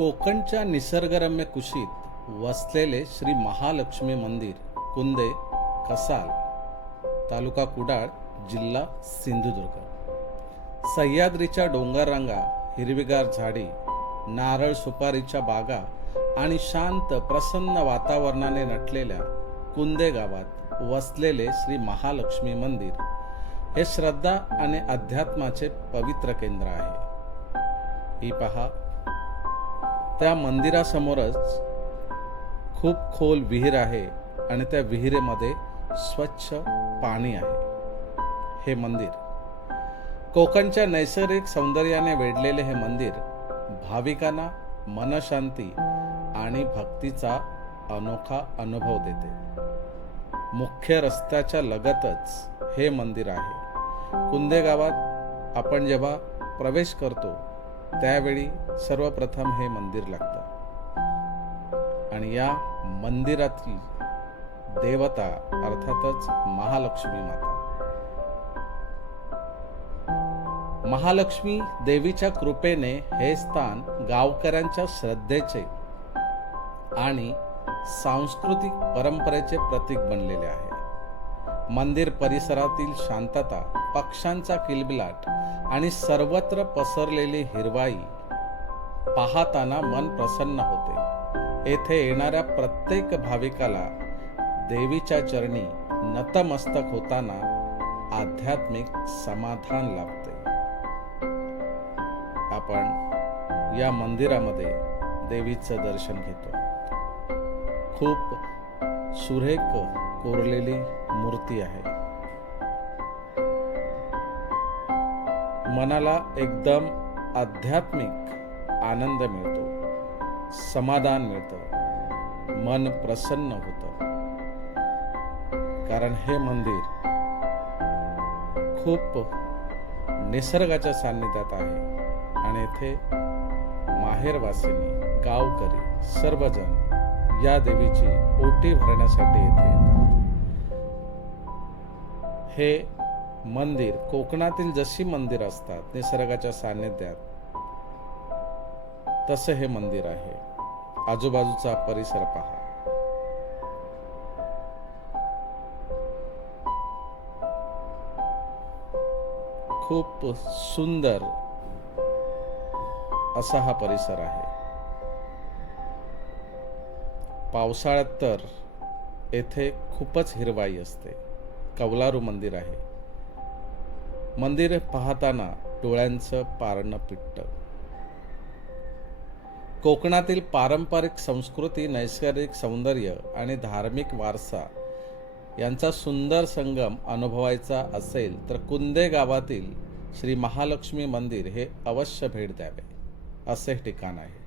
कोकणच्या निसर्गरम्य कुशीत वसलेले श्री महालक्ष्मी मंदिर, कुंदे, कसाल, तालुका कुडाळ, जिल्हा सिंधुदुर्ग। सह्याद्रीच्या डोंगररांगा, हिरवीगार झाडी, नारळ सुपारीच्या बागा आणि शांत प्रसन्न वातावरणाने नटलेल्या कुंदे गावात वसलेले श्री महालक्ष्मी मंदिर हे श्रद्धा आणि अध्यात्माचे पवित्र केंद्र आहे। ही पहा, त्या मंदिरासमोरच खूप खोल विहीर आहे आणि त्या विहिरेमध्ये स्वच्छ पाणी आहे। हे मंदिर कोकणच्या नैसर्गिक सौंदर्याने वेढलेले हे मंदिर भाविकांना मनशांती आणि भक्तीचा अनोखा अनुभव देते। मुख्य रस्त्याच्या लगतच हे मंदिर आहे। कुंदे गावात आपण जेव्हा प्रवेश करतो त्यावेळी सर्वप्रथम हे मंदिर लागतं आणि या मंदिरातील देवता अर्थातच महालक्ष्मी माता। महालक्ष्मी देवीच्या कृपेने हे स्थान गावकऱ्यांच्या श्रद्धेचे आणि सांस्कृतिक परंपरेचे प्रतीक बनलेले आहे। मंदिर परिसरातील शांतता, पक्ष्यांचा किलबिलाट आणि सर्वत्र पसरलेली हिरवाई पाहताना मन प्रसन्न होते। येथे येणाऱ्या प्रत्येक भाविकाला देवीच्या चरणी नतमस्तक होताना आध्यात्मिक समाधान लाभते। आपण या मंदिरामध्ये देवीचं दर्शन घेतो। खूप सुरेख कोरलेली मूर्ती आहे। मनाला एकदम आध्यात्मिक आनंद मिळतो, समाधान मिळतं, मन प्रसन्न होतं। कारण हे मंदिर खूप निसर्गाच्या सान्निध्यात आहे आणि येथे माहेरवासिनी, गावकरी सर्वजण या देवीची ओटी भरण्यासाठी येथे येतात। हे मंदिर कोकणातील जशी मंदिर असतात निसर्गाच्या सान्निध्यात, तसे हे मंदिर आहे। आजूबाजूचा परिसर पहा। खूप सुंदर असा हा परिसर आहे। पावसाळ्यात तर येथे खूपच हिरवाई असते। कौलारू मंदिर आहे। मंदिर पाहताना डोळ्यांचं पारणं पिटतं। कोकणातील पारंपरिक संस्कृती, नैसर्गिक सौंदर्य आणि धार्मिक वारसा यांचा सुंदर संगम अनुभवायचा असेल तर कुंदे गावातील श्री महालक्ष्मी मंदिर हे अवश्य भेट द्यावे, असे ठिकाण आहे।